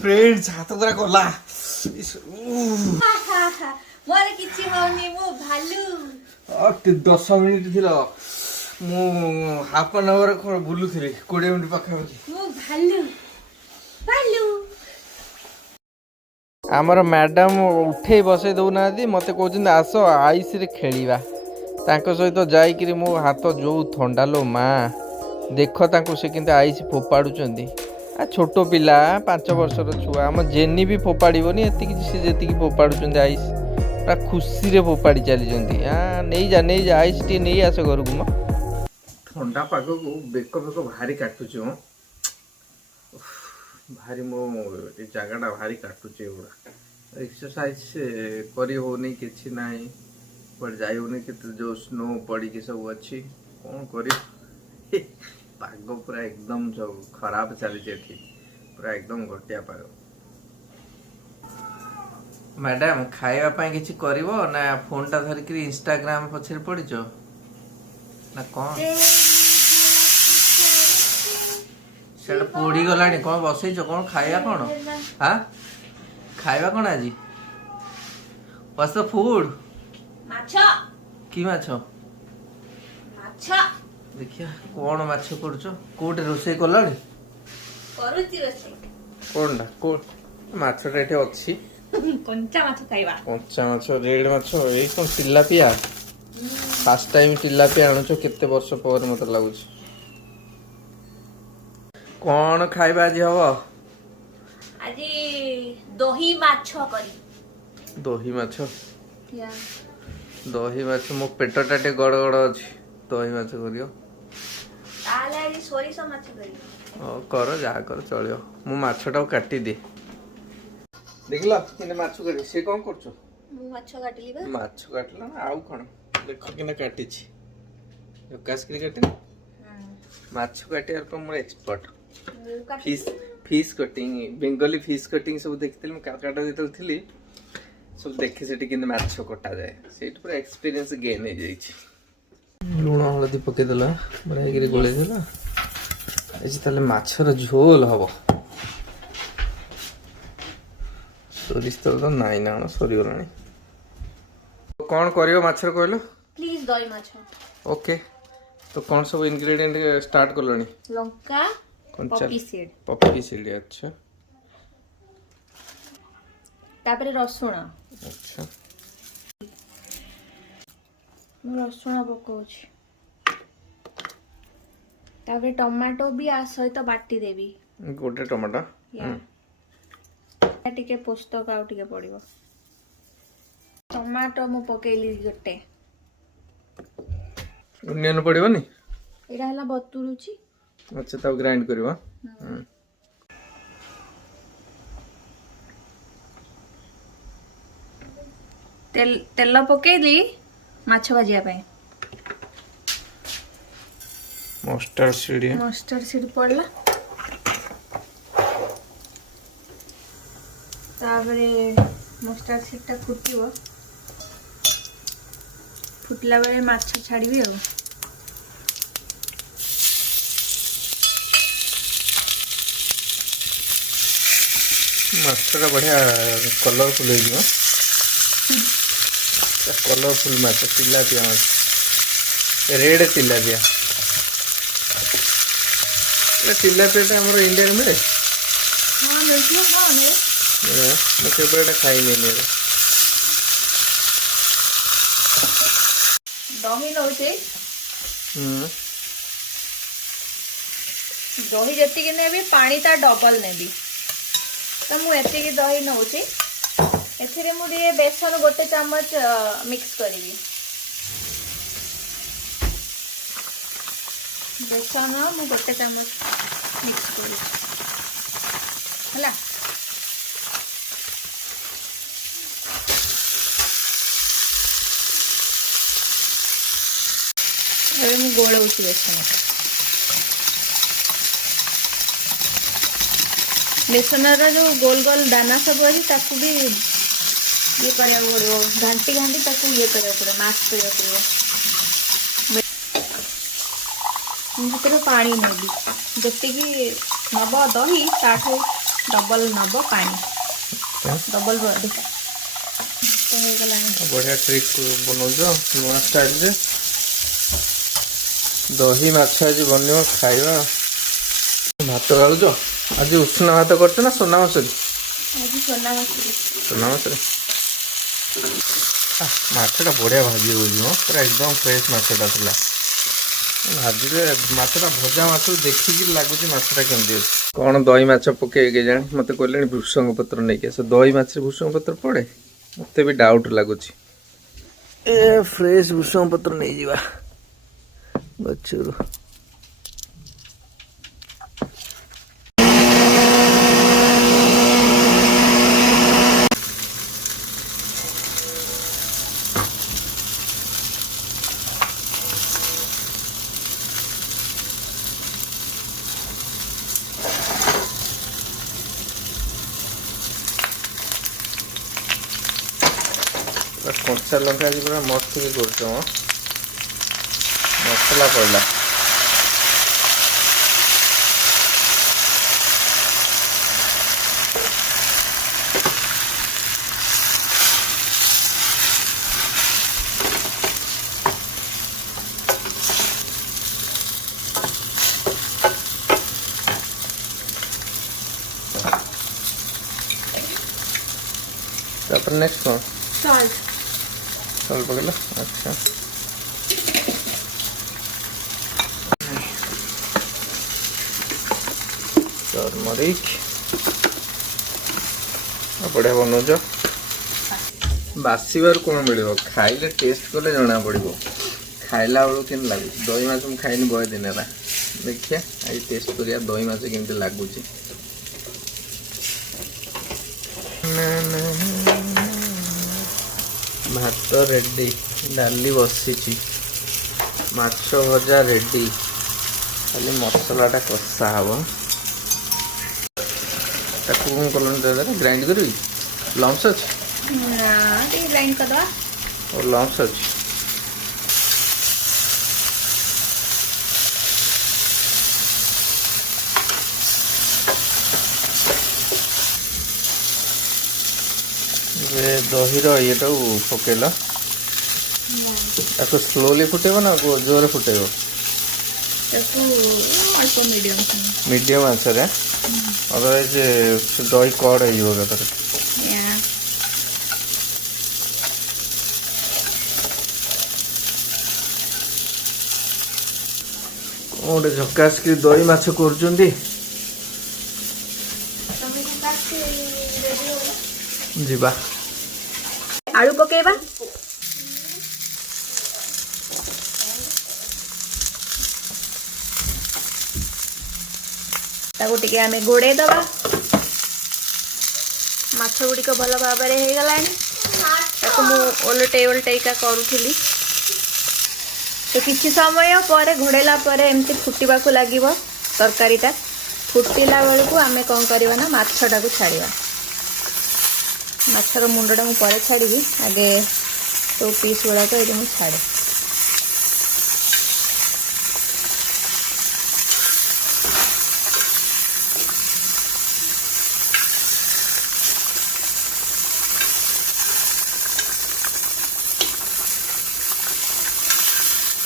Friends हाथ पूरा गला मोर किछि होनी मु भालू 10 मिनिट थिला मु हाफ एन आवर बुलू थी 20 मिनिट पाखा मु भालू भालू आमर मैडम उठे बसई दौना मत कहते आस आईस रे खेलिबा तांको सहित जाइकरी मो हाथ जो थंडा लो माँ देख तांको से किंतु आईस फोपाड़ुचंदी आ छोट पिला 5 वर्षर छुआ आम जेनी भी फोपाड़बनी एति से जी फोपाड़ुचंदी आईस पूरा खुशी रे फोपाड़ी चली नहीं जा आईस टी नहीं आस घर को म ठंडा पाग को बेक बेक भारी काटुच भारी मो जगह भारी काटुचे एक्सरसाइज करी होनी किछि नाही पर जाई होनी कि जो स्नो पड़ी के सब अच्छी कौन करी पाग पूरा एकदम जो खराब चली जेठी पूरा एकदम घटिया पाग मैडम खाइबा पई किछि करिवो ना फोन टा धरि कि इंस्टाग्राम पछर पड़िचो ना कौन सेड पोड़ी गलानी कौन बसई छो कौन खाइबा कौन हां खाइबा कौन आज व्हाट्स द फूड माछा की माछो माछा देखिया कौन माछो करछो कोटे रोसई कलानी करूची रोसई कोनडा को माछटा एठे अछि कंचा माछ खाइबा कंचा माछ रेड माछ ए कोन तिलापिया फर्स्ट टाइम तिलापिया आनुछो केते वर्ष पर मत लागुछ कौन खाइबा आज हबो आज दही माछ करी दही माछ या दही माछ मो पेटटा टे गड़ गड़ अछि दही माछ करियो ताले आज सोरिष माछ करी ओ कर जा कर चलियो मु माछटा काटी दे देखला किने माछ करी से कोन करछो मु माछ काटली बा माछ काटला आउ कोन देखो किने काटी छी जो कास करी काटी माछ काटी और को मो expert fish cutting Bengali fish cutting सब देखिथिल कालकाटा जेतल थिली सब देखि सेठी किने माछ कटा जाए सेठी पूरा एक्सपीरियंस गेन हे जाई छी लूण हळदी पके देला बराई गिरी गोळे देला एजी ताले माछर झोल हबो सोरिस तो नाइ ना सरी गलानी कोन करियो माछर कहलो प्लीज दही माछ ओके तो कौन सब इंग्रेडिएंट स्टार्ट करलनी लंका पॉपी सीड अच्छा तापरे रसुण अच्छा रसुण पकाउछि तापरे टमाटो भी आ सहित बाटी देबी गोटे टमाटो टिके पोस्तक आउ टिके पड़िबो टमाटो मु पकेली गोटे अनियन पड़िबनी एडा हला बतुरुची अच्छा तब ग्राइंड करबा तेल पकेली माछ भाजिया पे मस्टर्ड सीड पड़ला तापरे मस्टर्ड सीड टा फुटिबो फुटला बेले माछ छाड़बी आ माछटा बढ़िया कलरफुल हो कलरफुल माछ तिलापिया माछ रेड तिलापिया तिलापिया हमर इंडिया में मिले हां मिलथियो हां मिले मैं केबेटा खाई नहीं दही नौचे दही जति के नेबी पानी ता डबल नेबी तो मु एति की दही नौची एथिरे मु दिए बेसन गोटे चम्मच मिक्स करिवि बेसन मु गोटे चम्मच मिक्स करी हला अरे मु गोळौची बेसन बेसन जो गोल गोल दाना सब अच्छी ताकू भी ये करिया पड़ो घांटी घांटी ताकू ये करिया पड़ो मास्क करिया पड़ो ଭିତରେ ପାଣି ନେବି ଯେତିକି ନବ ଦହି ତାଠୁ ଡବଲ ନବ ପାଣି ଡବଲ ଅଧିକା बढ़िया ट्रिक बनाऊच नुआ स्टाइल रे दही माछ आज बन खाइबा भात गालुच आज उष्णा भात करछ ना सोना मसुरी सोना मसुरी माछटा बढ़िया भाजी हो पूरा एकदम फ्रेश माछटा थिला भाजी माछटा भजा माछ देखिकी लगुच माछटा केमती अछि कौन दही माछ पके जाने मत कहले भृषंग पत्र नहीं आस दही माछ भृषंग पत्र पड़े मत भी डाउट लगुच ए फ्रेश भृषंग पत्र नहीं जीवा गचुरु कच्चा लंका पूरा मस्त भी कर मसला पड़ा नेक्स्ट कौन सॉल्ट सॉल्ट पकड़ अच्छा टर्मरिक बढ़िया बनाऊच बासबार कौन मिल खाइले टेस्ट कले जना पड़ो खाइला बेलू के लगुच दही माछ मुझे खाइनी बहुत दिन है देखिए आज टेस्ट करिया दही माछ केमती लगुच भात रेडी डाली बसी माछ भजा रेडी खाली मसलाटा कषा हम कौन कल ग्राइंड करी लम्स अच्छे ग्राइंड कर और लम्स अच्छे दहीर ये पकेल स्लोली फुटेब ना जोर फुटेब मीडियम आंच अदरवाइज दही कड़ हो गोटे झकास कि दही माछ कर जीवा आलू पकेबा ताको टिके आमे गोड़े दबा माछ गुड़िक भल भाव हो गलानी ताको मु ओलटे ओलटेका करूथली तो किछि समय पर घोड़ेला पर एमती फुटिबा को लागिवो तरकारीटा फुटिला बेलू को आमे कौन करवा ना माछटा को छाड़िया माछर मुंडटा मु पर छाड़ी आगे तो पीस गुड़ाक ये मुझे छाड़े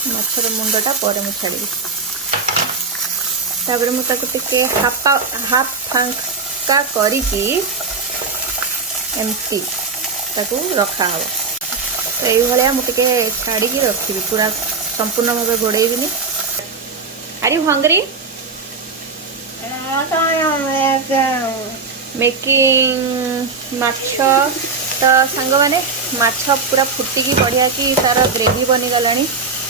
माछर मुंडटा पर मु छाड़ी तापर मु ताको टिके हाफ फांका करिकी एमती ताको रखा हो तो ये मुझे छाड़ी रखी पूरा संपूर्ण भाव गोड़ेबी आर यू हंग्री मेकिंग माछ तो सांग मैंने माछ पूरा फुटिकी बढ़िया कि तार ग्रेवी बनी गलानी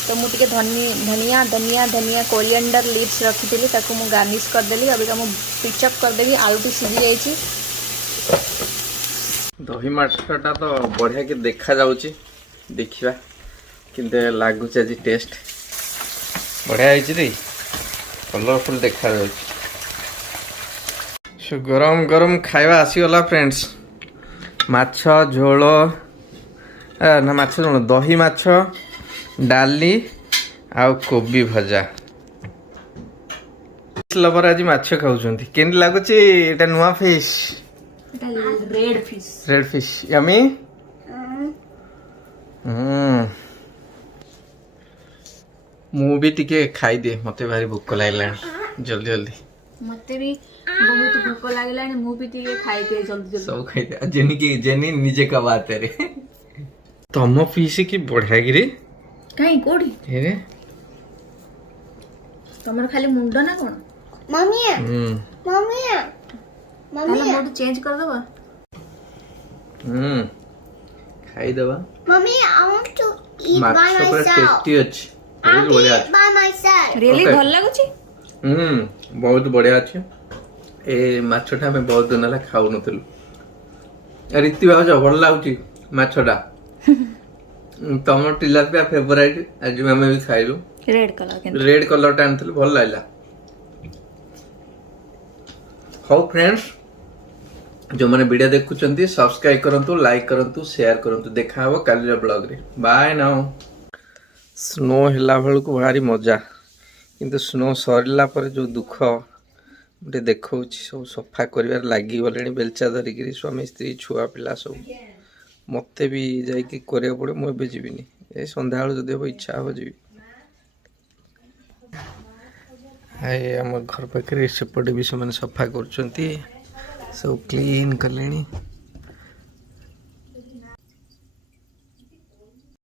तो मुझे धनिया धनिया धनिया कोरिएंडर लीव्स रखी थी ताको मु गार्निश करदेली अभी मुझे पिचअप करदेवी आलू टी सीझी जाइए दही माछटा तो बढ़िया कि देखा जाउची देखिबा किंतु लागुच आज टेस्ट बढ़िया है रे कलरफुल देखा जाउची सो गरम गरम खाइबा आसी गला फ्रेंड्स माछ झोल ना माछ झोल दही माछ डाली आउ कोबी भजा लवर आज माछ खाउछंती केन लागुची एटा नुआ फिश এটা রেড ফিশ यमी मु भी टिके खाई दे मते भारी भूख लागला जल्दी जल्दी मते भी बहुत भूख लागलानी मु भी टिके खाई दे जल्दी जल्दी सब खाई दे जेनी निजे का बात है रे तम फिश की बढ़िया गिरी काई कोडी हे तमर खाली मुंडो ना कोन मम्मी मम्मी ताला मोड चेंज कर दबा खाई दबा mummy I want to eat माछ बाय पर मायसेल्फ टेस्टी अछि बहुत बढ़िया अछि बाय मायसेल्फ रियली Okay. भल लागुची बहुत बढ़िया अछि ए माछटा में बहुत दिन ला खाउ नथलु रीति भाज भल लागुची माछटा तमर टिलापिया फेवरेट आज हमें भी खाइलु रेड कलर टा आनथलु भल लागला हाउ फ्रेंड्स जो मैंने वीडियो देखुचंती सब्सक्राइब करंतु लाइक करंतु शेयर करंतु देखा हबो काली ब्लॉग रे बाय नाउ स्नो हिला बेल को भारी मजा किंतु स्नो सरिला पर जो दुख गोटे देखा सब सफा कर लगी गले बेलचा धरिक स्वामी स्त्री छुआ पिला सब मत भी जाकि पड़े मुझे जीविनी ए सन्ध्या जदि हम इच्छा हो जी आम घर पाखे सेपटे भी से सफा कर सब क्लीन कले